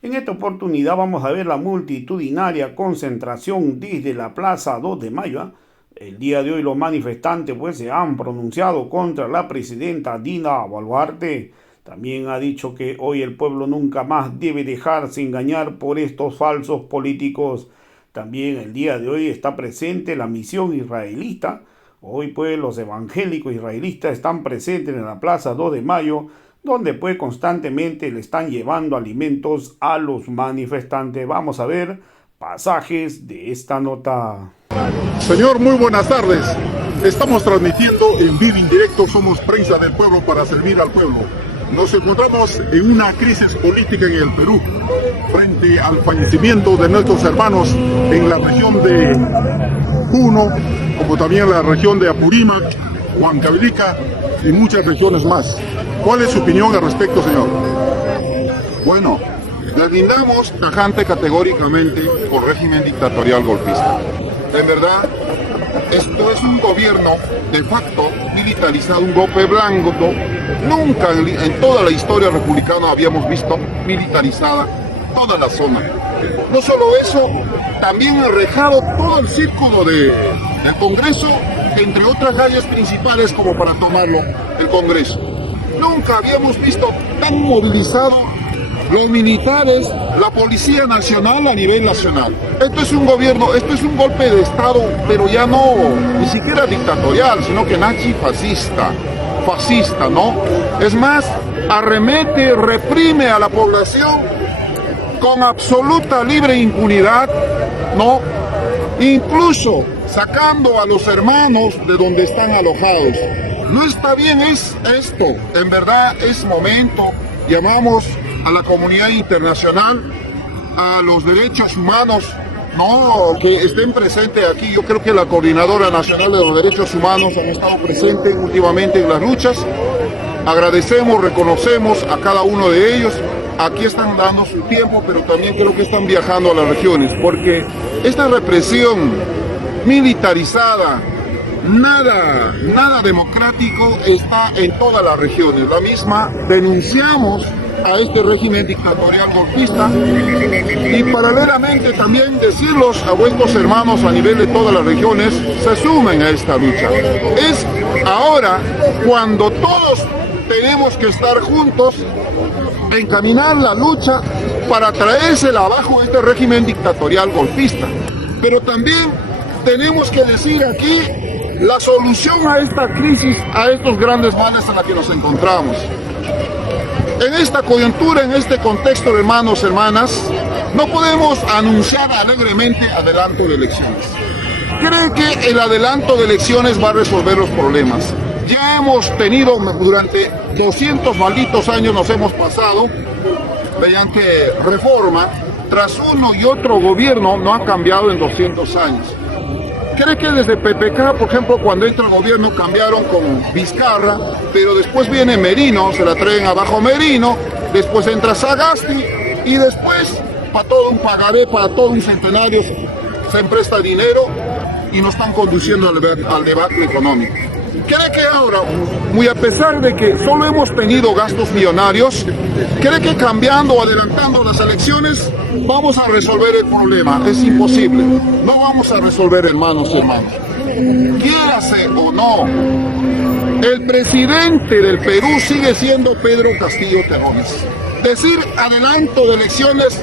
En esta oportunidad vamos a ver la multitudinaria concentración desde la Plaza 2 de Mayo. El día de hoy los manifestantes se han pronunciado contra la presidenta Dina Boluarte. También ha dicho que hoy el pueblo nunca más debe dejarse engañar por estos falsos políticos. También el día de hoy está presente la misión israelita. Hoy los evangélicos israelitas están presentes en la Plaza 2 de Mayo, donde constantemente le están llevando alimentos a los manifestantes. Vamos a ver pasajes de esta nota. Señor, muy buenas tardes. Estamos transmitiendo en vivo en directo, somos prensa del pueblo para servir al pueblo. Nos encontramos en una crisis política en el Perú, frente al fallecimiento de nuestros hermanos en la región de Puno, como también en la región de Apurímac, Huancavelica y muchas regiones más. ¿Cuál es su opinión al respecto, señor? Bueno, deslindamos tajante categóricamente por régimen dictatorial golpista. En verdad, esto es un gobierno de facto militarizado, un golpe blanco. Nunca en toda la historia republicana habíamos visto militarizada toda la zona. No solo eso, también ha rejado todo el círculo del Congreso, entre otras calles principales como para tomarlo, el Congreso. Nunca habíamos visto tan movilizado los militares, la Policía Nacional a nivel nacional. Esto es un gobierno, esto es un golpe de Estado, pero ya no, ni siquiera dictatorial, sino que nazi-fascista, ¿no? Es más, arremete, reprime a la población con absoluta libre impunidad, ¿no? Incluso sacando a los hermanos de donde están alojados. No está bien esto, en verdad es momento, llamamos a la comunidad internacional, a los derechos humanos, no, que estén presentes aquí. Yo creo que la Coordinadora Nacional de los Derechos Humanos han estado presentes últimamente en las luchas. Agradecemos, reconocemos a cada uno de ellos. Aquí están dando su tiempo, pero también creo que están viajando a las regiones, porque esta represión militarizada, nada democrático está en todas las regiones. La misma denunciamos a este régimen dictatorial golpista y paralelamente también decirlos a vuestros hermanos a nivel de todas las regiones se sumen a esta lucha. Es ahora cuando todos tenemos que estar juntos, encaminar la lucha para traérsela abajo este régimen dictatorial golpista. Pero también tenemos que decir aquí la solución a esta crisis, a estos grandes males en la que nos encontramos. En esta coyuntura, en este contexto, hermanos, hermanas, no podemos anunciar alegremente adelanto de elecciones. ¿Cree que el adelanto de elecciones va a resolver los problemas? Ya hemos tenido, durante 200 malditos años nos hemos pasado, mediante reforma, tras uno y otro gobierno no ha cambiado en 200 años. ¿Cree que desde PPK, por ejemplo, cuando entra el gobierno cambiaron con Vizcarra, pero después viene Merino, se la traen abajo Merino, después entra Sagasti y después para todo un pagaré, para todo un centenario se empresta dinero y nos están conduciendo al debate económico? ¿Cree que ahora, muy a pesar de que solo hemos tenido gastos millonarios, cree que cambiando o adelantando las elecciones vamos a resolver el problema? Es imposible. No vamos a resolver, hermanos y hermanas. Quiérase o no, el presidente del Perú sigue siendo Pedro Castillo Terrones. Decir adelanto de elecciones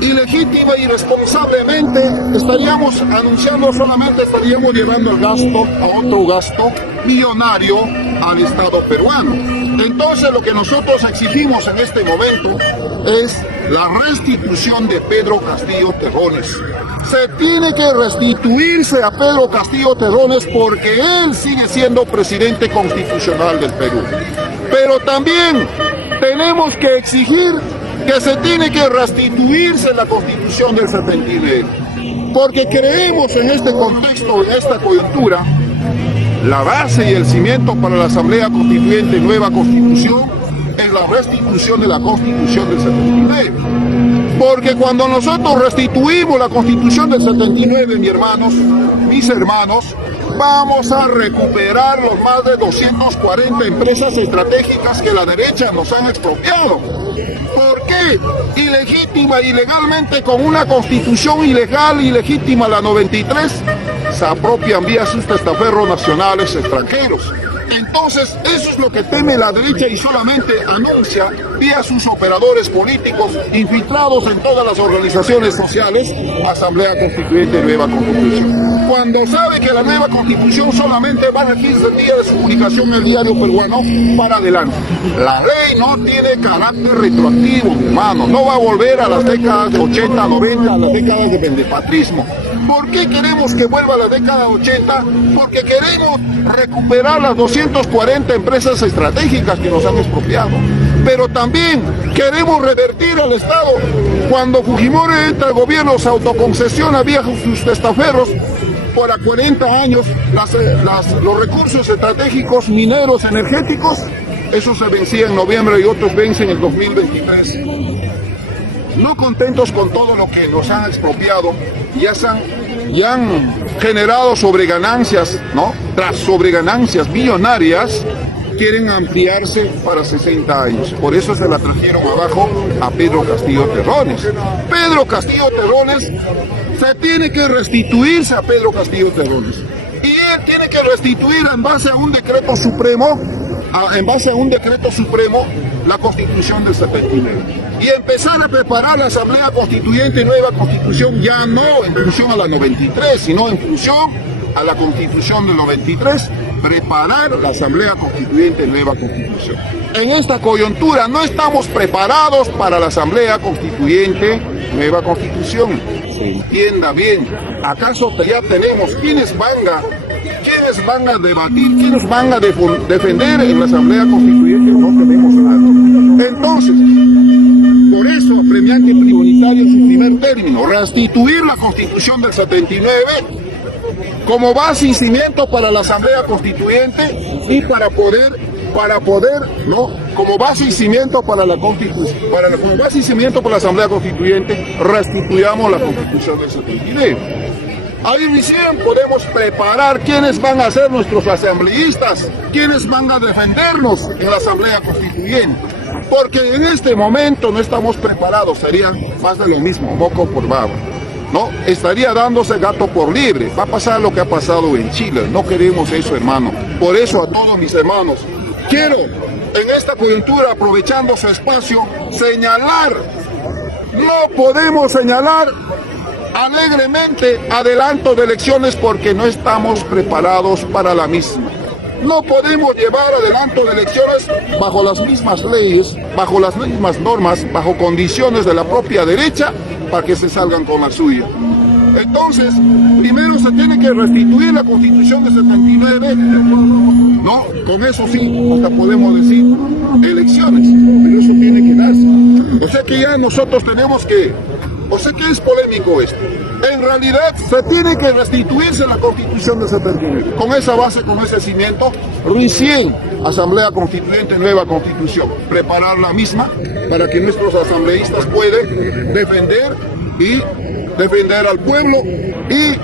ilegítima y irresponsablemente estaríamos anunciando, solamente estaríamos llevando el gasto a otro gasto millonario al Estado peruano. Entonces lo que nosotros exigimos en este momento es la restitución de Pedro Castillo Terrones. Se tiene que restituirse a Pedro Castillo Terrones porque él sigue siendo presidente constitucional del Perú. Pero también tenemos que exigir que se tiene que restituirse la Constitución del 79, porque creemos en este contexto, en esta coyuntura, la base y el cimiento para la Asamblea Constituyente, nueva Constitución, es la restitución de la Constitución del 79. Porque cuando nosotros restituimos la Constitución del 79, mis hermanos, vamos a recuperar los más de 240 empresas estratégicas que la derecha nos han expropiado. ¿Por qué? Ilegítima, ilegalmente, con una constitución ilegal, ilegítima, la 93, se apropian vía sus testaferros nacionales extranjeros. Entonces, eso es lo que teme la derecha y solamente anuncia vía sus operadores políticos infiltrados en todas las organizaciones sociales, Asamblea Constituyente Nueva Constitución. Cuando sabe que la nueva Constitución solamente va a regirse el día de su publicación en el diario peruano para adelante. La ley no tiene carácter retroactivo, hermano, no va a volver a las décadas de 80, 90, a las décadas de pendepatrismo. ¿Por qué queremos que vuelva a la década 80? Porque queremos recuperar las 240 empresas estratégicas que nos han expropiado. Pero también queremos revertir al Estado. Cuando Fujimori entra al gobierno, se autoconcesiona vía sus testaferros por a 40 años los recursos estratégicos mineros energéticos. Eso se vencía en noviembre y otros vencen en el 2023. No contentos con todo lo que nos han expropiado, ya han generado sobreganancias, ¿no? Tras sobreganancias millonarias, quieren ampliarse para 60 años. Por eso se la trajeron abajo a Pedro Castillo Terrones. Pedro Castillo Terrones se tiene que restituirse a Pedro Castillo Terrones. Y él tiene que restituir en base a un decreto supremo, la Constitución del 79. Y empezar a preparar la Asamblea Constituyente y nueva Constitución, ya no en función a la 93, sino en función a la Constitución del 93, preparar la Asamblea Constituyente y nueva Constitución. En esta coyuntura no estamos preparados para la Asamblea Constituyente, nueva Constitución. Se entienda bien, ¿acaso ya tenemos quiénes van a debatir, quiénes van a defender en la Asamblea Constituyente? No tenemos nada. Entonces, por eso, apremiante y prioritario en su primer término, restituir la Constitución del 79 como base y cimiento para la Asamblea Constituyente y como base y cimiento para la Constitución, como base y cimiento para la Asamblea Constituyente, restituyamos la Constitución del 79. Ahí recién podemos preparar quiénes van a ser nuestros asambleístas, quiénes van a defendernos en la Asamblea Constituyente. Porque en este momento no estamos preparados, sería más de lo mismo, moco por baba, ¿no? Estaría dándose gato por liebre. Va a pasar lo que ha pasado en Chile, no queremos eso, hermano. Por eso a todos mis hermanos, quiero en esta coyuntura, aprovechando su espacio, señalar, no podemos señalar alegremente adelanto de elecciones porque no estamos preparados para la misma. No podemos llevar adelanto de elecciones bajo las mismas leyes, bajo las mismas normas, bajo condiciones de la propia derecha para que se salgan con la suya. Entonces, primero se tiene que restituir la Constitución de 79, ¿no? Con eso sí, hasta podemos decir elecciones, pero eso tiene que darse. O sea que ya nosotros tenemos que... O sea que es polémico esto. En realidad se tiene que restituirse la Constitución de 79. Con esa base, con ese cimiento, recién Asamblea Constituyente, nueva Constitución. Preparar la misma para que nuestros asambleístas puedan defender al pueblo y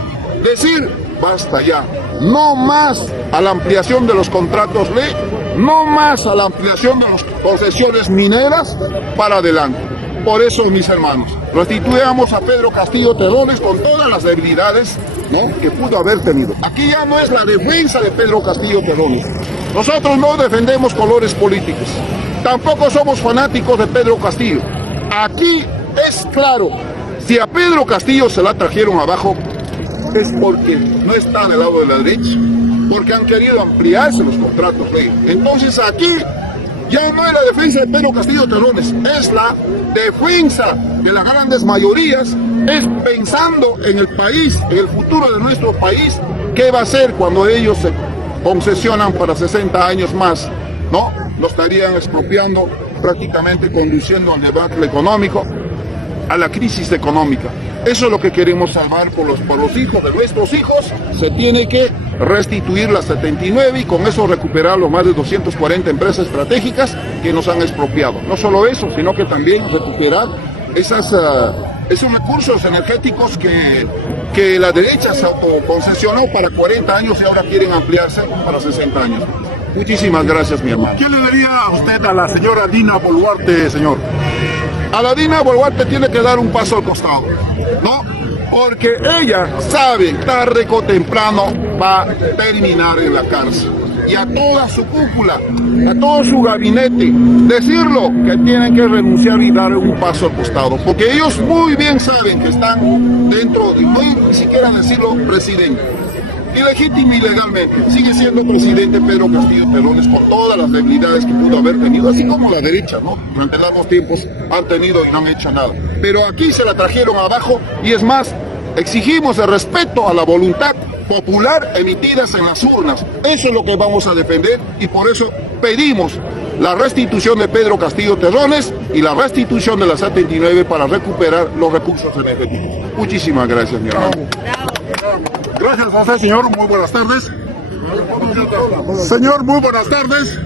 decir, basta ya. No más a la ampliación de los contratos ley, no más a la ampliación de las concesiones mineras para adelante. Por eso, mis hermanos, restituyamos a Pedro Castillo Terrones con todas las debilidades, ¿no?, que pudo haber tenido. Aquí ya no es la defensa de Pedro Castillo Terrones. Nosotros no defendemos colores políticos. Tampoco somos fanáticos de Pedro Castillo. Aquí es claro, si a Pedro Castillo se la trajeron abajo, es porque no está del lado de la derecha, porque han querido ampliarse los contratos ley. Entonces aquí ya no es la defensa de Pedro Castillo Terrones, es la defensa de las grandes mayorías, es pensando en el país, en el futuro de nuestro país, qué va a ser cuando ellos se concesionan para 60 años más, ¿no? Lo estarían expropiando, prácticamente conduciendo al debate económico, a la crisis económica. Eso es lo que queremos salvar por los hijos de nuestros hijos. Se tiene que restituir la 79 y con eso recuperar los más de 240 empresas estratégicas que nos han expropiado. No solo eso, sino que también recuperar esos recursos energéticos que la derecha se autoconcesionó para 40 años y ahora quieren ampliarse para 60 años. Muchísimas gracias, mi hermano. ¿Qué le daría a usted a la señora Dina Boluarte, señor? a la Dina Boluarte tiene que dar un paso al costado, ¿no? Porque ella sabe, tarde o temprano va a terminar en la cárcel. Y a toda su cúpula, a todo su gabinete, decirlo que tienen que renunciar y dar un paso al costado. Porque ellos muy bien saben que están dentro, y no ni siquiera decirlo, presidente. Ilegítimo y legalmente. Sigue siendo presidente Pedro Castillo Terrones con todas las debilidades que pudo haber tenido, así como la derecha, ¿no? Durante largos tiempos han tenido y no han hecho nada. Pero aquí se la trajeron abajo y es más, exigimos el respeto a la voluntad popular emitidas en las urnas. Eso es lo que vamos a defender y por eso pedimos la restitución de Pedro Castillo Terrones y la restitución de la 79 para recuperar los recursos energéticos. Muchísimas gracias, mi hermano. Gracias, José, señor. Muy buenas tardes. Señor, muy buenas tardes.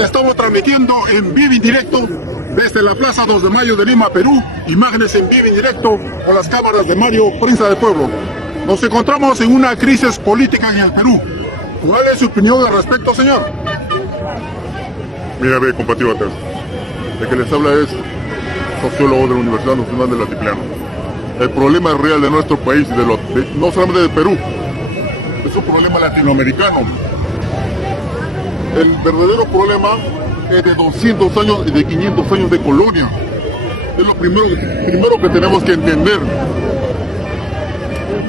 Estamos transmitiendo en vivo y directo desde la Plaza 2 de Mayo de Lima, Perú. Imágenes en vivo y directo con las cámaras de Mario, Prensa del Pueblo. Nos encontramos en una crisis política en el Perú. ¿Cuál es su opinión al respecto, señor? Mira, compatriotas, el que les habla es sociólogo de la Universidad Nacional del Altiplano. El problema real de nuestro país, no solamente de Perú, es un problema latinoamericano. El verdadero problema es de 200 años y de 500 años de colonia. Es lo primero que tenemos que entender.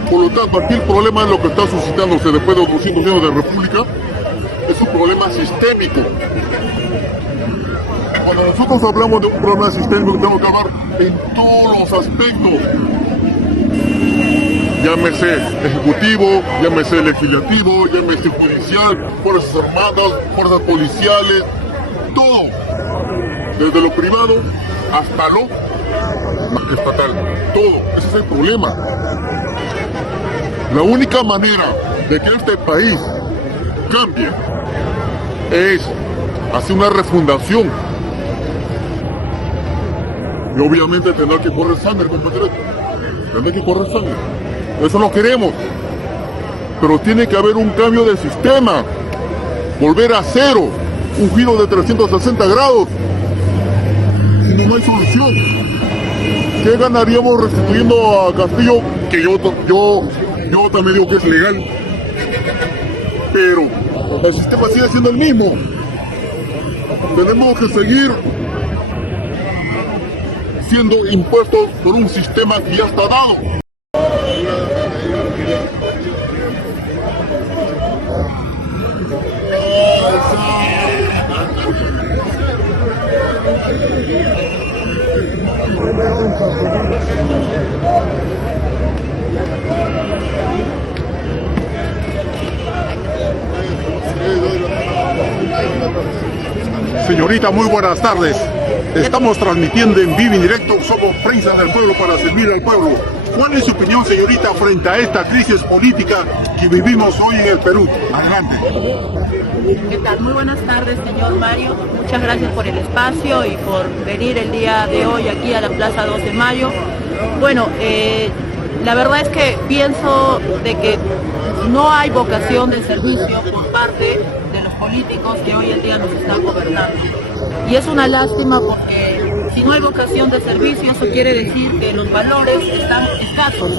Por lo tanto, aquí el problema es lo que está suscitándose después de 200 años de república. Es un problema sistémico. Cuando nosotros hablamos de un problema sistémico, tenemos que hablar en todos los aspectos. Llámese ejecutivo, llámese legislativo, llámese judicial, fuerzas armadas, fuerzas policiales, todo. Desde lo privado hasta lo estatal. Todo. Ese es el problema. La única manera de que este país cambie es hacer una refundación. Y obviamente tendrá que correr sangre, compañeros. Tendrá que correr sangre. Eso no queremos. Pero tiene que haber un cambio de sistema. Volver a cero. Un giro de 360 grados. Si no hay solución. ¿Qué ganaríamos restituyendo a Castillo? Que yo también digo que es legal. Pero el sistema sigue siendo el mismo. Tenemos que seguir siendo impuestos por un sistema que ya está dado. Señorita, muy buenas tardes. Estamos transmitiendo en vivo y directo, somos Prensa del Pueblo para servir al pueblo. ¿Cuál es su opinión, señorita, frente a esta crisis política que vivimos hoy en el Perú? Adelante. ¿Qué tal? Muy buenas tardes, señor Mario. Muchas gracias por el espacio y por venir el día de hoy aquí a la Plaza 2 de Mayo. Bueno, la verdad es que pienso de que no hay vocación de servicio por parte de los políticos que hoy en día nos están gobernando. Y es una lástima porque si no hay vocación de servicio, eso quiere decir que los valores están escasos.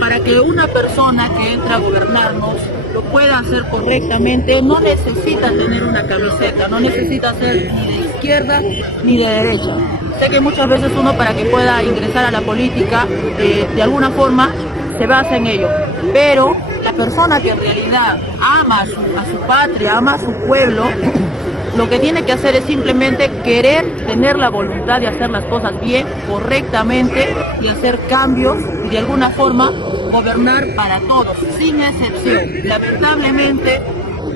Para que una persona que entra a gobernarnos lo pueda hacer correctamente, no necesita tener una camiseta, no necesita ser ni de izquierda ni de derecha. Sé que muchas veces uno, para que pueda ingresar a la política, de alguna forma se basa en ello, pero la persona que en realidad ama a su patria, ama a su pueblo, lo que tiene que hacer es simplemente querer tener la voluntad de hacer las cosas bien, correctamente, y hacer cambios y de alguna forma gobernar para todos, sin excepción. Lamentablemente,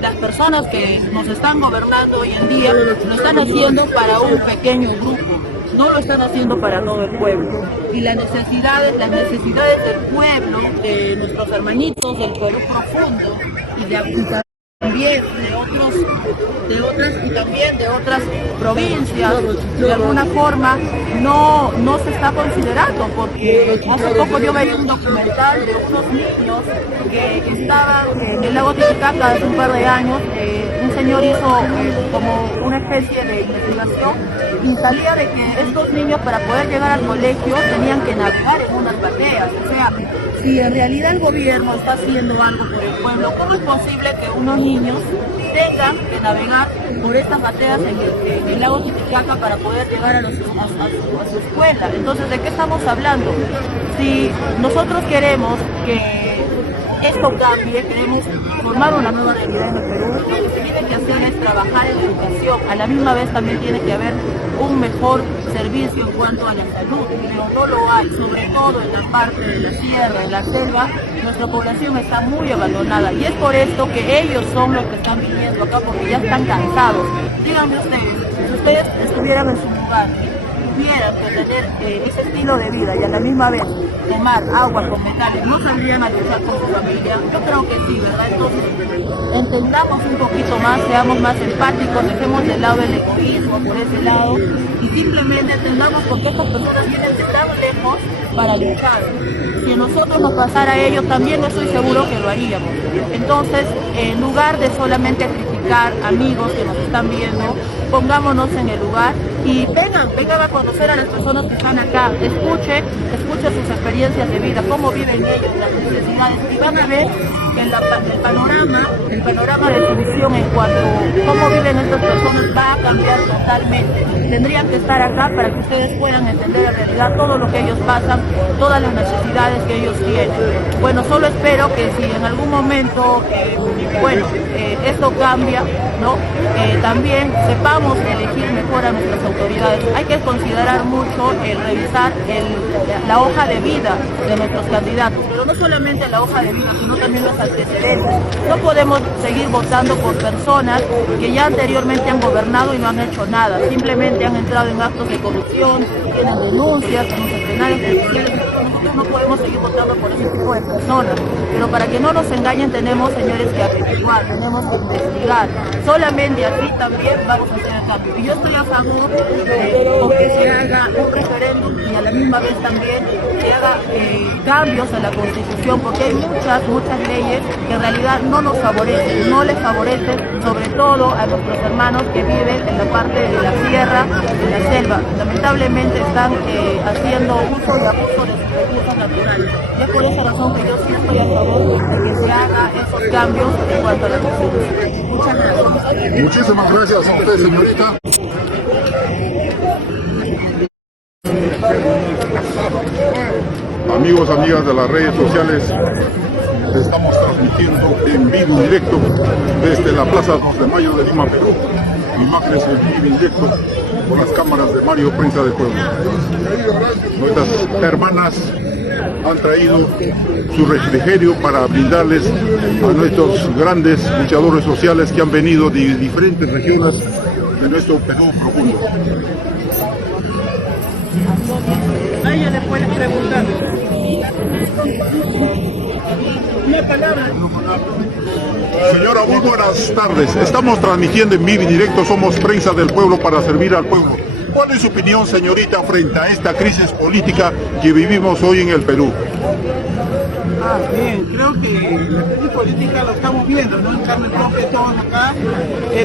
las personas que nos están gobernando hoy en día lo están haciendo para un pequeño grupo, no lo están haciendo para todo el pueblo. Y las necesidades del pueblo, de nuestros hermanitos del Perú profundo también de otras provincias, de alguna forma no se está considerando, porque hace poco yo veía un documental de unos niños que estaban en el lago Titicaca hace un par de años. Un señor hizo como una especie de investigación y salía de que estos niños para poder llegar al colegio tenían que navegar en unas bateas. O sea, si en realidad el gobierno está haciendo algo por el pueblo, ¿cómo es posible que unos niños tengan que navegar por estas bateas en el lago Titicaca para poder llegar a su escuela? Entonces, ¿de qué estamos hablando? Si nosotros queremos que esto cambie, queremos formar una nueva realidad en el Perú, lo que se tiene que hacer es trabajar en la educación. A la misma vez también tiene que haber un mejor servicio en cuanto a la salud, pero no lo hay, sobre todo en la parte de la sierra, en la selva. Nuestra población está muy abandonada y es por esto que ellos son los que están viniendo acá, porque ya están cansados. Díganme ustedes, si ustedes estuvieran en su lugar, tuvieran que tener ese estilo de vida y a la misma vez tomar agua con metales, ¿no saldrían a luchar con su familia? Yo creo que sí, ¿verdad? Entonces, entendamos un poquito más, seamos más empáticos, dejemos de lado el egoísmo por ese lado y simplemente entendamos por qué estas personas vienen de tan lejos para luchar. Si a nosotros nos pasara a ellos, también no estoy seguro que lo haríamos. Entonces, en lugar de solamente criticar amigos que nos están viendo, pongámonos en el lugar y vengan a conocer a las personas que están acá, escuchen sus experiencias de vida, cómo viven ellos, las necesidades, y van a ver el panorama de su visión en cuanto a cómo viven estas personas va a cambiar totalmente. Tendrían que estar acá para que ustedes puedan entender en realidad todo lo que ellos pasan, todas las necesidades que ellos tienen. Bueno, solo espero que si en algún momento, esto cambia, ¿no? También sepamos elegir mejor a nuestras autoridades. Hay que considerar mucho el revisar la hoja de vida de nuestros candidatos, pero no solamente la hoja de vida, sino también los antecedentes. No podemos seguir votando por personas que ya anteriormente han gobernado y no han hecho nada, simplemente han entrado en actos de corrupción, tienen denuncias, denuncias penales. Nosotros no podemos seguir votando por ese tipo de personas, pero para que no nos engañen tenemos, señores, que averiguar, tenemos que investigar. Solamente así también vamos a hacer el cambio. Y yo estoy a favor de que se haga un referéndum y a la misma vez también se haga cambios a la Constitución, porque hay muchas leyes que en realidad no nos favorecen, no les favorecen, sobre todo a nuestros hermanos que viven en la parte de la sierra, de la selva. Lamentablemente están haciendo uso y abuso de sus recursos naturales. Y es por esa razón que yo sí estoy a favor de que se haga esos cambios en cuanto a la Constitución. Muchas gracias. Muchísimas gracias a usted, señorita. Amigos, amigas de las redes sociales, estamos transmitiendo en vivo y directo desde la Plaza 2 de Mayo de Lima, Perú. Imágenes en vivo y directo con las cámaras de Mario Prensa del Pueblo. Nuestras hermanas han traído su refrigerio para brindarles a nuestros grandes luchadores sociales que han venido de diferentes regiones de nuestro Perú profundo. A ella le puedes preguntar. Una palabra. Señora, muy buenas tardes. Estamos transmitiendo en vivo y directo, somos Prensa del Pueblo para servir al pueblo. ¿Cuál es su opinión, señorita, frente a esta crisis política que vivimos hoy en el Perú? Bien, creo que la crisis política lo estamos viendo, ¿no? En carne propia todos acá.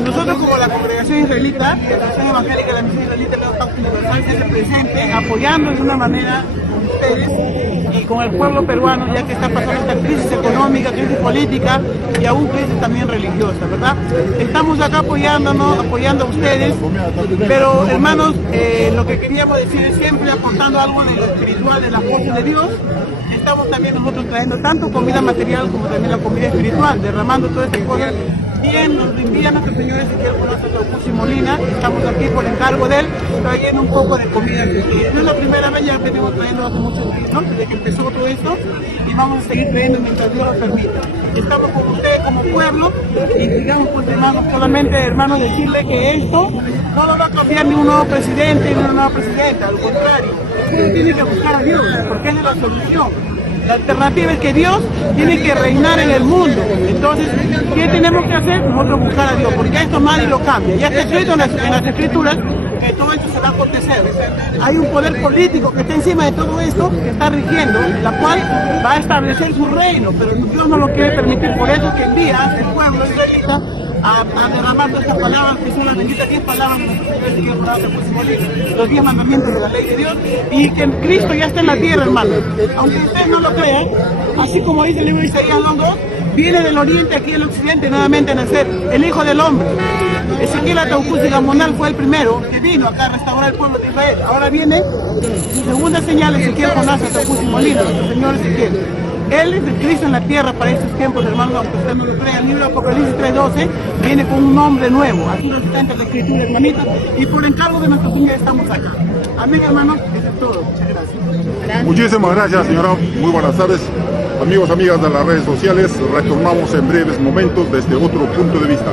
Nosotros como la congregación israelita, la Congregación Evangélica de la Misión Israelita de Pacto Universal, se presente apoyando de una manera con ustedes y con el pueblo peruano, ya que está pasando esta crisis económica, crisis política y aún crisis también religiosa, ¿verdad? Estamos acá apoyando a ustedes, pero hermanos, lo que queríamos decir es siempre aportando algo de lo espiritual, de la fuerza de Dios. Estamos también nosotros trayendo tanto comida material como también la comida espiritual, derramando todas estas cosas. Bien, nos envía nuestro Señor Ezequiel Coloso Molina, estamos aquí por encargo de él, trayendo un poco de comida. No es la primera vez, ya venimos trayendo hace mucho tiempo, desde que empezó todo esto, y vamos a seguir trayendo mientras Dios lo permita. Estamos con ustedes como pueblo, y digamos, pues hermanos, solamente hermanos, decirle que esto no lo va a cambiar ni un nuevo presidente ni una nueva presidenta, al contrario, uno tiene que buscar a Dios, porque esa es la solución. La alternativa es que Dios tiene que reinar en el mundo. Entonces, ¿qué tenemos que hacer? Nosotros buscar a Dios, porque esto nadie lo cambia. Ya está escrito en las escrituras que todo esto se va a acontecer. Hay un poder político que está encima de todo esto, que está rigiendo, la cual va a establecer su reino, pero Dios no lo quiere permitir. Por eso que envía al pueblo israelita a derramar todas estas palabras, que son las benditas 10 palabras de nuestro Señor Ezequiel Conazo, los 10 mandamientos de la ley de Dios, y que Cristo ya está en la tierra, hermano. Aunque ustedes no lo crean, así como dice el libro de Isaías 2, viene del oriente aquí al occidente nuevamente a nacer el Hijo del Hombre. Ezequiel Ataucusi Gamonal fue el primero que vino acá a restaurar el pueblo de Israel. Ahora viene su segunda señal, Ezequiel Conazo Ataucusi Molina, el señor Ezequiel. Él es el Cristo en la tierra para estos tiempos, hermanos, aunque usted no lo crea. El libro de Apocalipsis 3:12 viene con un nombre nuevo. Así lo está en la escritura, hermanitos. Y por encargo de nuestro Señor estamos acá. Amén, hermanos. Eso es todo. Muchas gracias. Muchísimas gracias, señora. Muy buenas tardes. Amigos, amigas de las redes sociales, retornamos en breves momentos desde otro punto de vista.